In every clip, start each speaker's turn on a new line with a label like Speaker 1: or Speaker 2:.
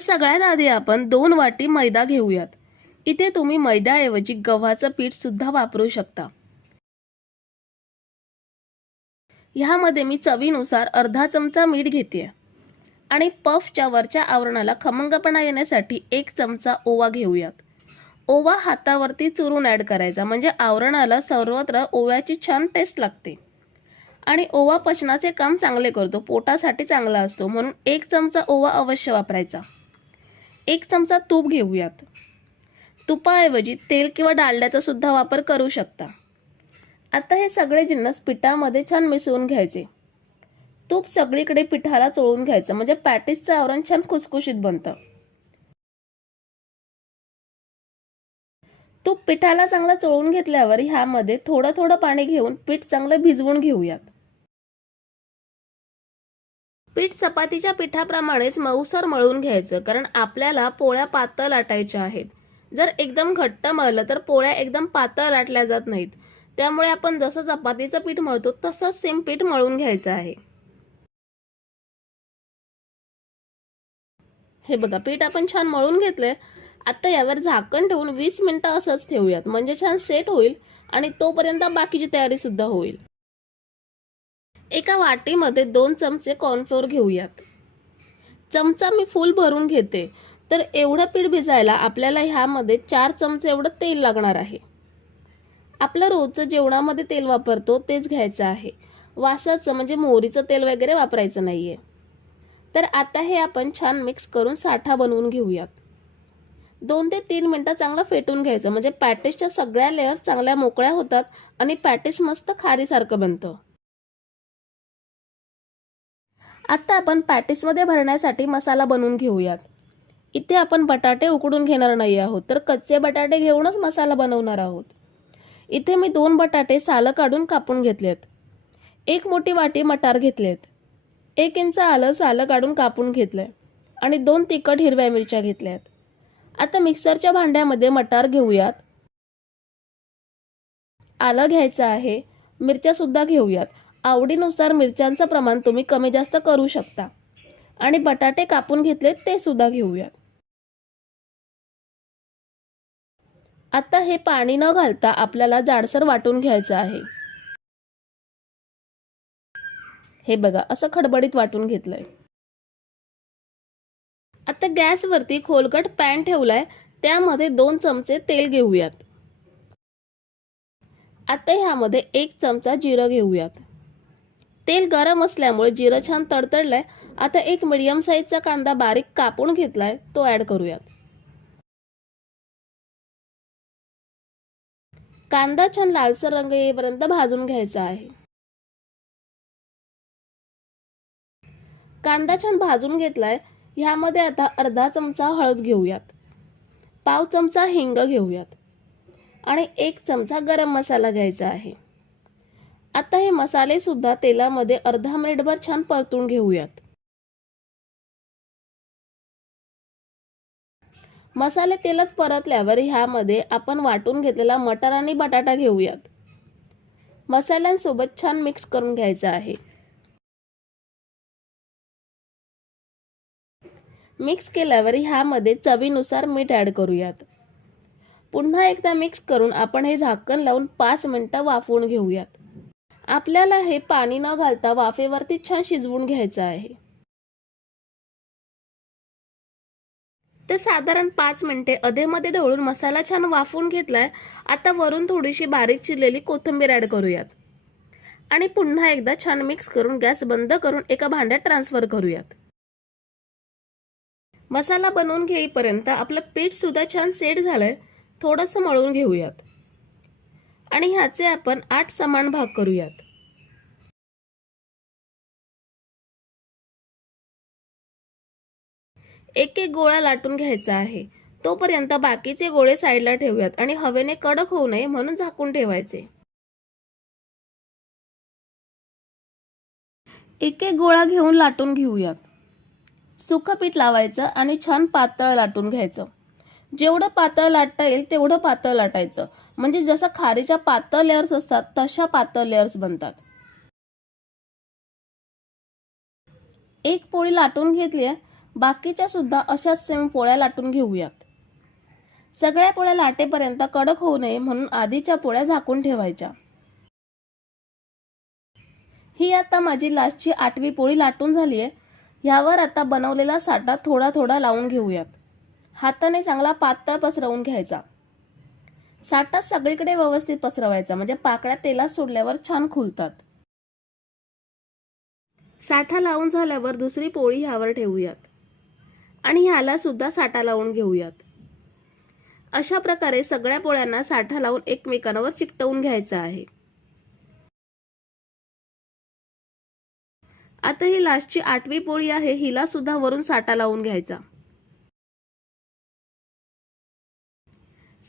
Speaker 1: सगळ्यात आधी आपण दोन वाटी मैदा घेऊयात. इथे तुम्ही मैद्याऐवजी गव्हाचं पीठ सुद्धा वापरू शकता. ह्यामध्ये मी चवीनुसार अर्धा चमचा मीठ घेते आणि पफच्या वरच्या आवरणाला खमंगपणा येण्यासाठी एक चमचा ओवा घेऊयात. ओवा हातावरती चुरून ॲड करायचा म्हणजे आवरणाला सर्वत्र ओव्याची छान टेस्ट लागते. आणि ओवा पचनाचे काम चांगले करतो पोटासाठी चांगला असतो म्हणून एक चमचा ओवा अवश्य वापरायचा. एक चमचा तूप घेऊयात. तुपाऐवजी तेल किंवा डालड्याचा सुद्धा वापर करू शकता. आता हे सगळे जिन्नस पिठामध्ये छान मिसळून घ्यायचे. तूप सगळीकडे पिठाला चोळून घ्यायचं म्हणजे पॅटिसचं आवरण छान खुसखुशीत बनतं. तूप पिठाला चांगलं चोळून घेतल्यावर ह्यामध्ये थोडं थोडं पाणी घेऊन पीठ चांगलं भिजवून घेऊयात. पीठ चपातीच्या पिठाप्रमाणेच मऊसर मळून घ्यायचं कारण आपल्याला पोळ्या पातळ लाटायच्या आहेत. जर एकदम घट्ट मळलं तर पोळ्या एकदम पातळ लाटल्या जात नाहीत. त्यामुळे आपण जसं चपातीचं पीठ मळतो तसंच सेम पीठ मळून घ्यायचं आहे. हे बघा पीठ आपण छान मळून घेतलंय. आता यावर झाकण ठेवून वीस मिनिटं असंच ठेवूयात. म्हणजे छान सेट होईल आणि तोपर्यंत बाकीची तयारी सुद्धा होईल. एका वाटीमध्ये दोन चमचे कॉर्नफ्लोअर घेऊयात. चमचा मी फुल भरून घेते. तर एवढं पीठ भिजायला आपल्याला ह्यामध्ये चार चमचे एवढं तेल लागणार आहे. आपलं रोजचं जेवणामध्ये तेल वापरतो तेच घ्यायचं आहे. वासाचं म्हणजे मोहरीचं तेल वगैरे वापरायचं नाही आहे तर आता हे आपण छान मिक्स करून साठा बनवून घेऊयात. दोन ते तीन मिनटं चांगलं फेटून घ्यायचं. म्हणजे पॅटेसच्या सगळ्या लेअर्स चांगल्या मोकळ्या होतात आणि पॅटेस मस्त खारीसारखं बनतं. आत्ता आपण पॅटिसमध्ये भरण्यासाठी मसाला बनवून घेऊयात. इथे आपण बटाटे उकडून घेणार नाही आहोत तर कच्चे बटाटे घेऊनच मसाला बनवणार आहोत. इथे मी दोन बटाटे सालं काढून कापून घेतलेत. एक मोठी वाटी मटार घेतलेत. एक इंच आलं सालं काढून कापून घेतलं आणि दोन तिखट हिरव्या मिरच्या घेतल्यात. आता मिक्सरच्या भांड्यामध्ये मटार घेऊयात. आलं घ्यायचं आहे मिरच्यासुद्धा घेऊयात. आवडीनुसार मिरच्यांचं प्रमाण तुम्ही कमी जास्त करू शकता. आणि बटाटे कापून घेतले ते सुद्धा घेऊयात आता हे पाणी न घालता आपल्याला जाडसर वाटून घ्यायचं आहे. हे बघा असं खडबडीत वाटून घेतलंय. आता गॅसवरती खोलगट पॅन ठेवलाय त्यामध्ये दोन चमचे तेल घेऊयात. आता ह्यामध्ये एक चमचा जिरं घेऊयात. तेल गरम असल्यामुळे जिरं छान तडतडलंय. आता एक मिडियम साईजचा कांदा बारीक कापून घेतलाय तो ऍड करूयात. कांदा छान लालसर रंग येईपर्यंत भाजून घ्यायचा आहे. कांदा छान भाजून घेतलाय ह्यामध्ये आता अर्धा चमचा हळद घेऊयात. पाव चमचा हिंग घेऊयात. आणि एक चमचा गरम मसाला घ्यायचा आहे. आता हे मसाले सुद्धा तेलामध्ये अर्धा मिनिटभर छान परतून घेऊयात. मसाले तेलात परतल्यावर ह्यामध्ये आपण वाटून घेतलेला मटार आणि बटाटा घेऊयात. मसाल्यांसोबत छान मिक्स करून घ्यायचा आहे. मिक्स केल्यावर ह्यामध्ये चवीनुसार मीठ ॲड करूयात. पुन्हा एकदा मिक्स करून आपण हे झाकण लावून पाच मिनटं वाफवून घेऊयात. आपल्याला हे पाणी न घालता वाफेवरती छान शिजवून घ्यायचं आहे. ते साधारण पाच मिनिटे अधेमध्ये ढवळून मसाला छान वाफून घेतलाय. आता वरून थोडीशी बारीक चिरलेली कोथिंबीर ॲड करूयात. आणि पुन्हा एकदा छान मिक्स करून गॅस बंद करून एका भांड्यात ट्रान्सफर करूयात. मसाला बनवून घेईपर्यंत आपलं पीठ सुद्धा छान सेट झालंय. थोडंसं मळून घेऊयात. आणि ह्याचे आपण आठ समान भाग करूयात. एक एक गोळा लाटून घ्यायचा आहे. तोपर्यंत बाकीचे गोळे साईडला ठेवूयात आणि हवेने कडक होऊ नये म्हणून झाकून ठेवायचे. एक एक गोळा घेऊन लाटून घेऊयात. सुखपीठ लावायचं आणि छान पातळ लाटून घ्यायचं. जेवढं पातळ लाटता येईल तेवढं पातळ लाटायचं. म्हणजे जसं खारीच्या पातळ लेअर्स असतात तशा पातळ लेअर्स बनतात. एक पोळी लाटून घेतली आहे. बाकीच्या सुद्धा अशाच सेम पोळ्या लाटून घेऊयात. सगळ्या पोळ्या लाटेपर्यंत कडक होऊ नये म्हणून आधीच्या पोळ्या झाकून ठेवायच्या. ही आता माझी लास्टची आठवी पोळी लाटून झाली आहे. ह्यावर आता बनवलेला साठा थोडा थोडा लावून घेऊयात. हाताने चांगला पातळ पसरवून घ्यायचा. साठा सगळीकडे व्यवस्थित पसरवायचा म्हणजे पाकळ्या तेलात सोडल्यावर छान खुलतात. साठा लावून झाल्यावर दुसरी पोळी ह्यावर ठेवूयात. आणि ह्याला सुद्धा साठा लावून घेऊयात. अशा प्रकारे सगळ्या पोळ्यांना साठा लावून एकमेकांवर चिकटवून घ्यायचा आहे. आता ही लास्टची आठवी पोळी आहे हिला सुद्धा वरून साठा लावून घ्यायचा.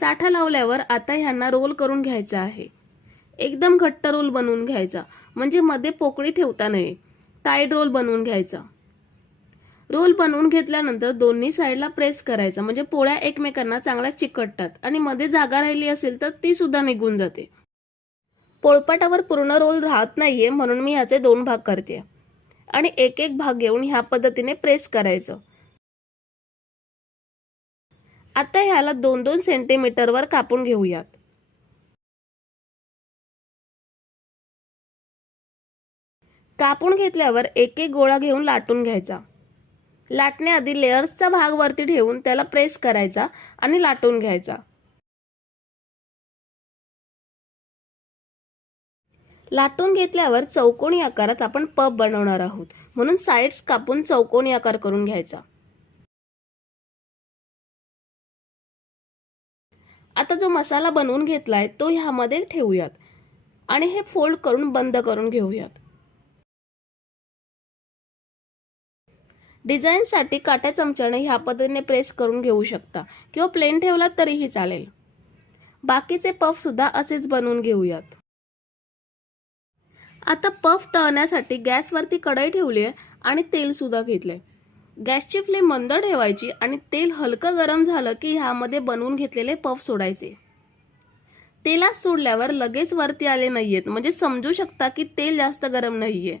Speaker 1: साठा लावल्यावर आता ह्यांना रोल करून घ्यायचा आहे. एकदम घट्ट रोल बनवून घ्यायचा. म्हणजे मध्ये पोकळी ठेवता नये. टाईट रोल बनवून घ्यायचा. रोल बनवून घेतल्यानंतर दोन्ही साईडला प्रेस करायचा. म्हणजे पोळ्या एकमेकांना चांगल्या चिकटतात. आणि मध्ये जागा राहिली असेल तर ती सुद्धा निघून जाते. पोळपाटावर पूर्ण रोल राहत नाहीये म्हणून मी याचे दोन भाग करते आणि एक एक भाग घेऊन ह्या पद्धतीने प्रेस करायचं. आता ह्याला दोन दोन सेंटीमीटरवर कापून घेऊयात. कापून घेतल्यावर एक एक गोळा घेऊन लाटून घ्यायचा. लाटण्याआधी लेअर्सचा भाग वरती ठेवून त्याला प्रेस करायचा आणि लाटून घ्यायचा. लाटून घेतल्यावर चौकोनी आकारात आपण पप बनवणार आहोत. म्हणून साईड्स कापून चौकोनी आकार करून घ्यायचा. आता जो मसाला बनवून घेतला आहे तो ह्यामध्ये ठेवूयात. आणि हे फोल्ड करून बंद करून घेऊयात. डिझाईनसाठी काट्या चमच्याने ह्या पद्धतीने प्रेस करून घेऊ शकता. किंवा प्लेन ठेवला तरीही चालेल. बाकीचे पफसुद्धा असेच बनवून घेऊयात. आता पफ तळण्यासाठी गॅसवरती कढई ठेवली आहे आणि तेलसुद्धा घेतलं आहे गॅसची फ्लेम मंद ठेवायची आणि तेल हलकं गरम झालं की ह्यामध्ये बनवून घेतलेले पफ सोडायचे. तेलात सोडल्यावर लगेच वरती आले नाहीयेत. म्हणजे समजू शकता की तेल जास्त गरम नाहीये.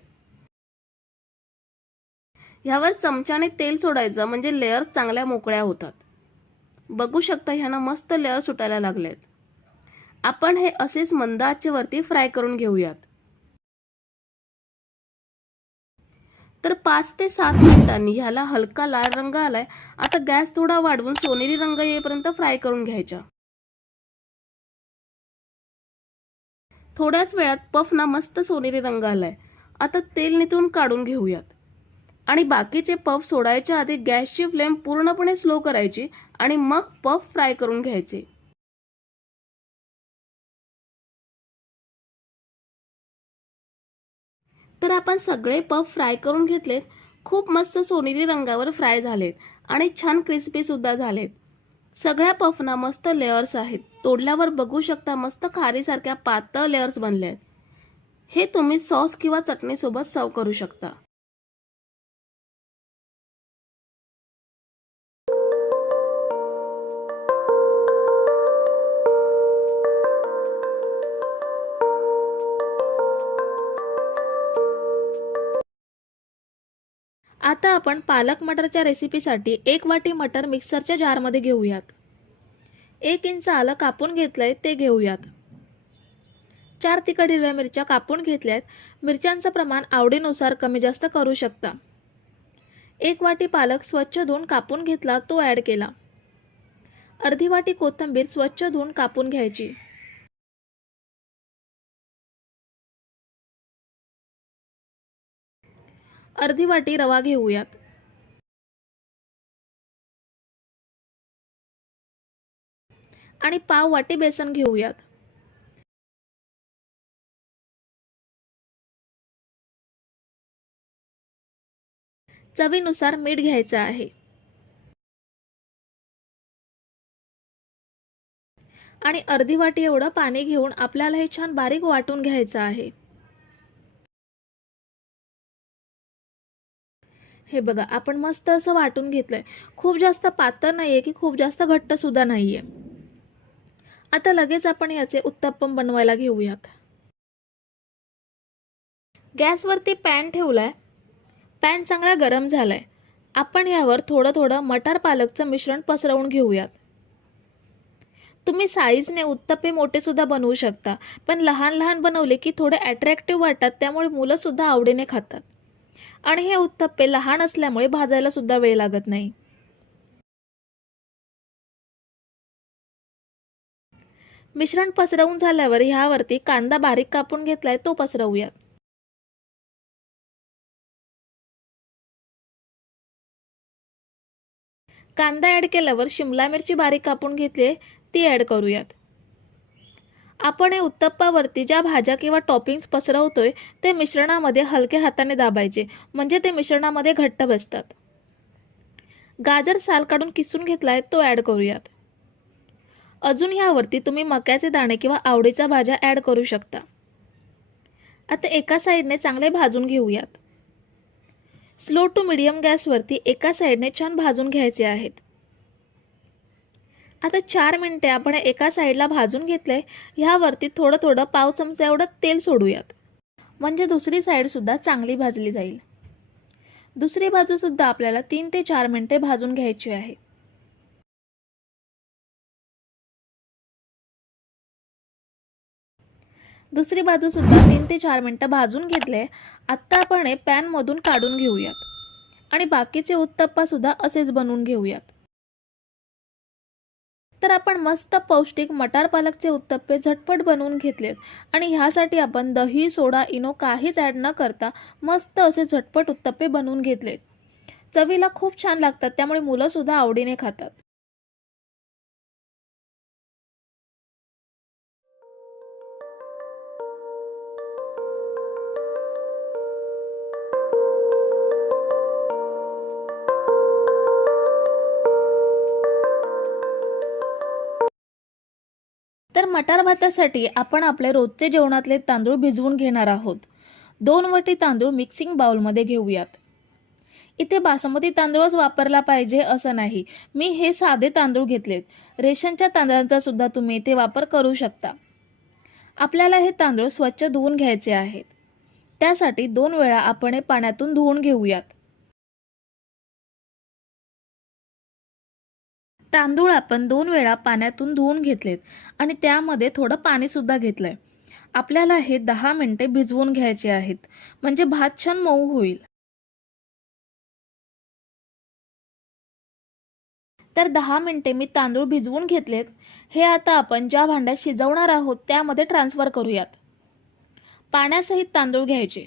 Speaker 1: ह्यावर चमच्याने तेल सोडायचं. म्हणजे लेअर्स चांगल्या मोकळ्या होतात. बघू शकता ह्यांना मस्त लेअर सुटायला लागल्यात आपण हे असेच मंदाचे वरती फ्राय करून घेऊयात. तर पाच ते सात मिनिटांनी ह्याला हलका लाल रंग आलाय. आता गॅस थोडा वाढवून सोनेरी रंग येईपर्यंत फ्राय करून घ्यायच्या थोड्याच वेळात पफना मस्त सोनेरी रंग आलाय. आता तेल निथून काढून घेऊयात. आणि बाकीचे पफ सोडायच्या आधी गॅसची फ्लेम पूर्णपणे स्लो करायची आणि मग पफ फ्राय करून घ्यायचे. तर आपण सगळे पफ फ्राय करून घेतलेत. खूप मस्त सोनेरी रंगावर फ्राय झालेत आणि छान क्रिस्पीसुद्धा झालेत. सगळ्या पफना मस्त लेअर्स आहेत. तोडल्यावर बघू शकता मस्त खारीसारख्या पातळ लेअर्स बनल्या आहेत हे तुम्ही सॉस किंवा चटणीसोबत सर्व करू शकता. आता आपण पालक मटरच्या रेसिपीसाठी एक वाटी मटर मिक्सरच्या जारमध्ये घेऊयात. एक इंच आलं कापून घेतलंय ते घेऊयात. चार तिखट हिरव्या मिरच्या कापून घेतल्यात. मिरच्यांचं प्रमाण आवडीनुसार कमी जास्त करू शकता. एक वाटी पालक स्वच्छ धुवून कापून घेतला तो ॲड केला. अर्धी वाटी कोथिंबीर स्वच्छ धुवून कापून घ्यायची. अर्धी वाटी रवा घेऊयात. आणि पाव वाटी बेसन घेऊयात. चवीनुसार मीठ घ्यायचं आहे. आणि अर्धी वाटी एवढं पाणी घेऊन आपल्याला हे छान बारीक वाटून घ्यायचं आहे. हे बघा आपण मस्त असं वाटून घेतलं आहे खूप जास्त पातळ नाही आहे की खूप जास्त घट्टसुद्धा नाही आहे आता लगेच आपण याचे उत्तप्पम बनवायला घेऊयात. गॅसवरती पॅन ठेवला आहे पॅन चांगला गरम झाला आहे
Speaker 2: आपण यावर थोडं थोडं मटार पालकचं मिश्रण पसरवून घेऊयात. तुम्ही साईजने उत्तप्पे मोठेसुद्धा बनवू शकता पण लहान लहान बनवले की थोडे अट्रॅक्टिव्ह वाटतात त्यामुळे मुलंसुद्धा आवडीने खातात. आणि हे उत्तप्पे लहान असल्यामुळे भाजायला सुद्धा वेळ लागत नाही. मिश्रण पसरवून झाल्यावर ह्यावरती कांदा बारीक कापून घेतलाय तो पसरवूयात कांदा ॲड केल्यावर शिमला मिरची बारीक कापून घेतली ती ॲड करूयात. आपण हे उत्तप्पावरती ज्या भाज्या किंवा टॉपिंग्स पसरवतोय ते मिश्रणामध्ये हलक्या हाताने दाबायचे. म्हणजे ते मिश्रणामध्ये घट्ट बसतात. गाजर साल काढून किसून घेतलाय तो ॲड करूयात. अजून ह्यावरती तुम्ही मक्याचे दाणे किंवा आवडीच्या भाज्या ॲड करू शकता. आता एका साईडने चांगले भाजून घेऊयात. स्लो टू मिडियम गॅसवरती एका साईडने छान भाजून घ्यायचे आहेत. आता चार मिनटे आपण एका साईडला भाजून घेतले ह्यावरती थोडं थोडं पाव चमचा एवढं तेल सोडूयात. म्हणजे दुसरी साईडसुद्धा चांगली भाजली जाईल. दुसरी बाजूसुद्धा आपल्याला तीन ते चार मिनटे भाजून घ्यायची आहे. दुसरी बाजूसुद्धा तीन ते चार मिनटं भाजून घेतले आत्ता आपण हे पॅनमधून काढून घेऊयात. आणि बाकीचे उत्तप्पासुद्धा असेच बनवून घेऊयात. तर आपण मस्त पौष्टिक मटार पालकचे उत्तप्पे झटपट बनवून घेतलेत. आणि ह्यासाठी आपण दही सोडा इनो काहीच ॲड न करता मस्त असे झटपट उत्तप्पे बनवून घेतलेत. चवीला खूप छान लागतात त्यामुळे मुलंसुद्धा आवडीने खातात. मटार भातासाठी आपण आपले रोजचे जेवणातले तांदूळ भिजवून घेणार आहोत. दोन वाटी तांदूळ मिक्सिंग बाउलमध्ये घेऊयात. इथे बासमती तांदूळच वापरला पाहिजे असं नाही. मी हे साधे तांदूळ घेतलेत. रेशनच्या तांदळांचा सुद्धा तुम्ही इथे वापर करू शकता. आपल्याला हे तांदूळ स्वच्छ धुवून घ्यायचे आहेत. त्यासाठी दोन वेळा आपण हे पाण्यातून धुवून घेऊयात. तांदूळ आपण दोन वेळा पाण्यातून धुवून घेतलेत आणि त्यामध्ये थोडं पाणीसुद्धा घेतलंय. आपल्याला हे दहा मिनिटे भिजवून घ्यायचे आहेत. म्हणजे भात छान मऊ होईल. तर दहा मिनिटे मी तांदूळ भिजवून घेतलेत. हे आता आपण ज्या भांड्यात शिजवणार आहोत त्यामध्ये ट्रान्सफर करूयात. पाण्यासहित तांदूळ घ्यायचे.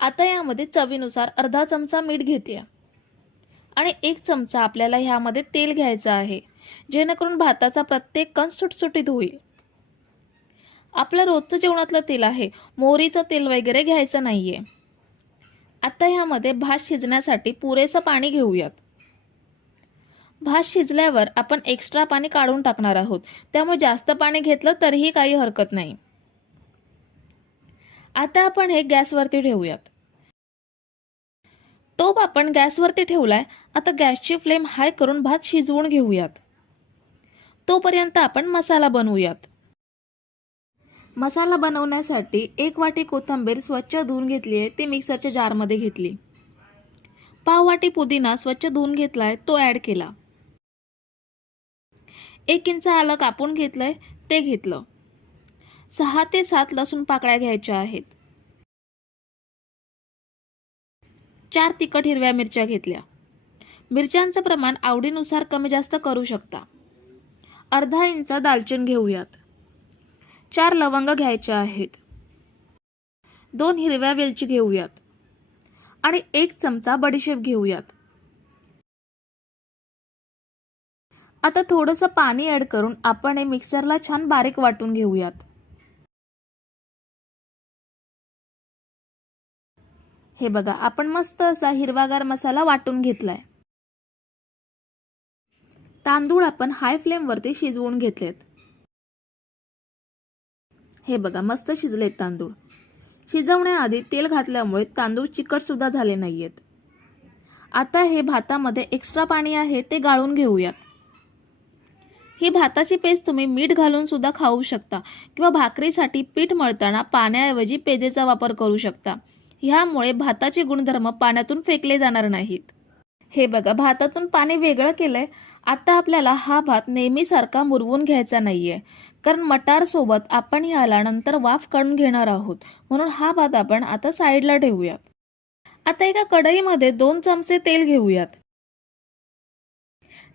Speaker 2: आता यामध्ये चवीनुसार अर्धा चमचा मीठ घेते आणि एक चमचा आपल्याला ह्यामध्ये तेल घ्यायचं आहे जेणेकरून भाताचा प्रत्येक कण सुटसुटीत होईल. आपलं रोजचं जेवणातलं तेल आहे मोहरीचं तेल वगैरे घ्यायचं नाही आहे आता ह्यामध्ये भात शिजण्यासाठी पुरेसं पाणी घेऊयात. भात शिजल्यावर आपण एक्स्ट्रा पाणी काढून टाकणार आहोत. त्यामुळे जास्त पाणी घेतलं तरीही काही हरकत नाही. आता आपण हे गॅसवरती ठेवूयात. टोप आपण गॅसवरती ठेवलाय आता गॅसची फ्लेम हाय करून भात शिजवून घेऊयात. तोपर्यंत आपण मसाला बनवूयात. मसाला बनवण्यासाठी एक वाटी कोथिंबीर स्वच्छ धुवून घेतली आहे ती मिक्सरच्या जारमध्ये घेतली. पाव वाटी पुदिना स्वच्छ धुवून घेतलाय तो ॲड केला. एक इंच आलं कापून घेतलंय ते घेतलं. सहा ते सात लसूण पाकळ्या घ्यायच्या आहेत. चार तिखट हिरव्या मिरच्या घेतल्या. मिरच्यांचं प्रमाण आवडीनुसार कमी जास्त करू शकता. अर्धा इंच दालचिन घेऊयात. चार लवंग घ्यायच्या आहेत. दोन हिरव्या वेलची घेऊयात. आणि एक चमचा बडीशेप घेऊयात. आता थोडंसं पाणी ॲड करून आपण हे मिक्सरला छान बारीक वाटून घेऊयात. हे बघा आपण मस्त असा हिरवागार मसाला वाटून घेतलाय. तांदूळ आपण हाय फ्लेमवरती शिजवून घेतलेत. हे बघा मस्त शिजलेत तांदूळ. शिजवण्याआधी तेल घातल्यामुळे तांदूळ चिकट सुद्धा झाले नाहीयेत. आता हे भातामध्ये एक्स्ट्रा पाणी आहे ते गाळून घेऊयात. ही भाताची पेस्ट तुम्ही मीठ घालून सुद्धा खाऊ शकता किंवा भाकरीसाठी पीठ मळताना पाण्याऐवजी पेजेचा वापर करू शकता. ह्यामुळे भाताचे गुणधर्म पाण्यातून फेकले जाणार नाहीत. हे बघा भातातून पाणी वेगळं केलंय. आता आपल्याला हा भात नेहमीसारखा मुरवून घ्यायचा नाहीये. कारण मटारसोबत आपण ह्याला नंतर वाफ काढून घेणार आहोत. म्हणून हा भात आपण आता साईडला ठेवूयात. आता एका कढईमध्ये दोन चमचे तेल घेऊयात.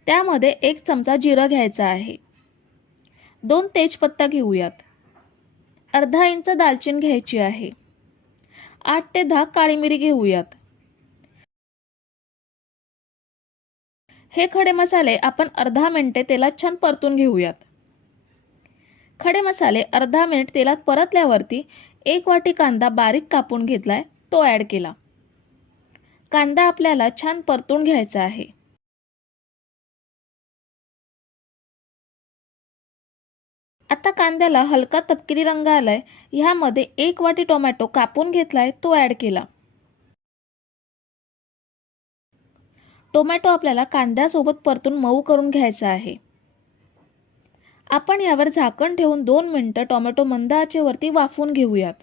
Speaker 2: त्यामध्ये एक चमचा जिरं घ्यायचा आहे. दोन तेजपत्ता घेऊयात. अर्धा इंच दालचीन घ्यायची आहे. आठ ते दहा काळी मिरी घेऊयात. हे खडे मसाले आपण अर्धा मिनिटे तेलात छान परतून घेऊयात. खडे मसाले अर्धा मिनिट तेलात परतल्यावरती एक वाटी कांदा बारीक कापून घेतलाय तो ॲड केला. कांदा आपल्याला छान परतून घ्यायचा आहे. आता कांद्याला हलका तपकिरी रंग आलाय. ह्यामध्ये एक वाटी टोमॅटो कापून घेतलाय तो ॲड केला. टोमॅटो आपल्याला कांद्यासोबत परतून मऊ करून घ्यायचा आहे. आपण यावर झाकण ठेवून दोन मिनटं टोमॅटो मंद आचेवरती वाफवून घेऊयात.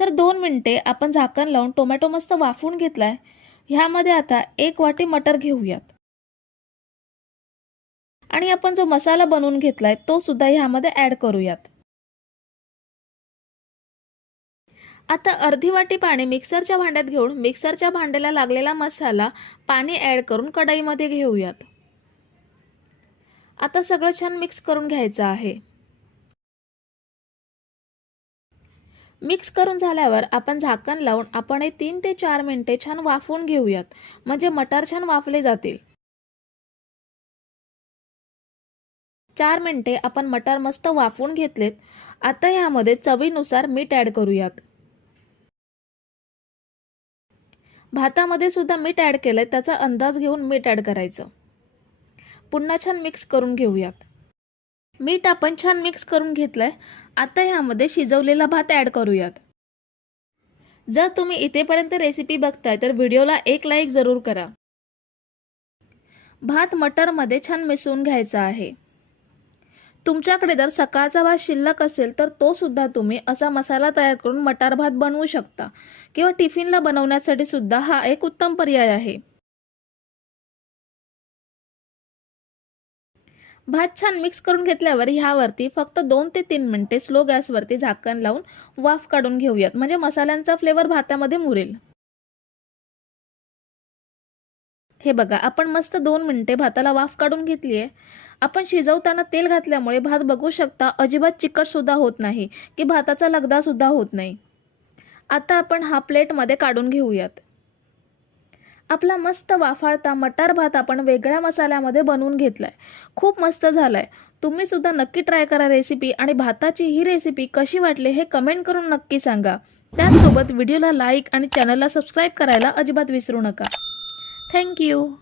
Speaker 2: तर दोन मिनिटे आपण झाकण लावून टोमॅटो मस्त वाफवून घेतलाय. ह्यामध्ये आता एक वाटी मटर घेऊयात. आणि आपण जो मसाला बनवून घेतलाय तो सुद्धा ह्यामध्ये ॲड करूयात. आता अर्धी वाटी पाणी मिक्सरच्या भांड्यात घेऊन मिक्सरच्या भांड्याला लागलेला मसाला पाणी ॲड करून कढईमध्ये घेऊयात. आता सगळं छान मिक्स करून घ्यायचं आहे. मिक्स करून झाल्यावर आपण झाकण लावून आपण हे तीन ते चार मिनिटे छान वाफवून घेऊयात. म्हणजे मटार छान वाफले जातील. चार मिनिटे आपण मटार मस्त वाफवून घेतलेत. आता यामध्ये चवीनुसार मीठ ॲड करूयात. भातामध्ये सुद्धा मीठ ॲड केलंय त्याचा अंदाज घेऊन मीठ ॲड करायचं. पुन्हा छान मिक्स करून घेऊयात. मीठ आपण छान मिक्स करून घेतलंय आता ह्यामध्ये शिजवलेला भात ॲड करूयात. जर तुम्ही इथेपर्यंत रेसिपी बघताय तर व्हिडिओला एक लाईक जरूर करा. भात मटरमध्ये छान मिसळून घ्यायचा आहे. तुमच्याकडे जर सकाळचा भात शिल्लक असेल तर तो सुद्धा तुम्ही असा मसाला तयार करून मटार भात बनवू शकता. किंवा टिफिनला बनवण्यासाठी सुद्धा हा एक उत्तम पर्याय आहे. भात छान मिक्स करून घेतल्यावर ह्यावरती फक्त दोन ते तीन मिनिटे स्लो गॅसवरती झाकण लावून वाफ काढून घेऊयात. म्हणजे मसाल्यांचा फ्लेवर भातामध्ये मुरेल. हे बघा आपण मस्त दोन मिनिटे भाताला वाफ काढून घेतली आहे आपण शिजवताना तेल घातल्यामुळे भात बघू शकता अजिबात चिकट सुद्धा होत नाही की भाताचा लगदा सुद्धा होत नाही. आता आपण हा प्लेटमध्ये काढून घेऊयात. आपला मस्त वाफाळता मटार भात आपण वेगळ्या मसाल्यामध्ये बनवून घेतलाय. खूप मस्त झालाय. तुम्ही सुद्धा नक्की ट्राय करा रेसिपी आणि भाताची ही रेसिपी कशी वाटली हे कमेंट करून नक्की सांगा. त्याचसोबत व्हिडिओला लाईक आणि चॅनलला सबस्क्राईब करायला अजिबात विसरू नका. Thank you.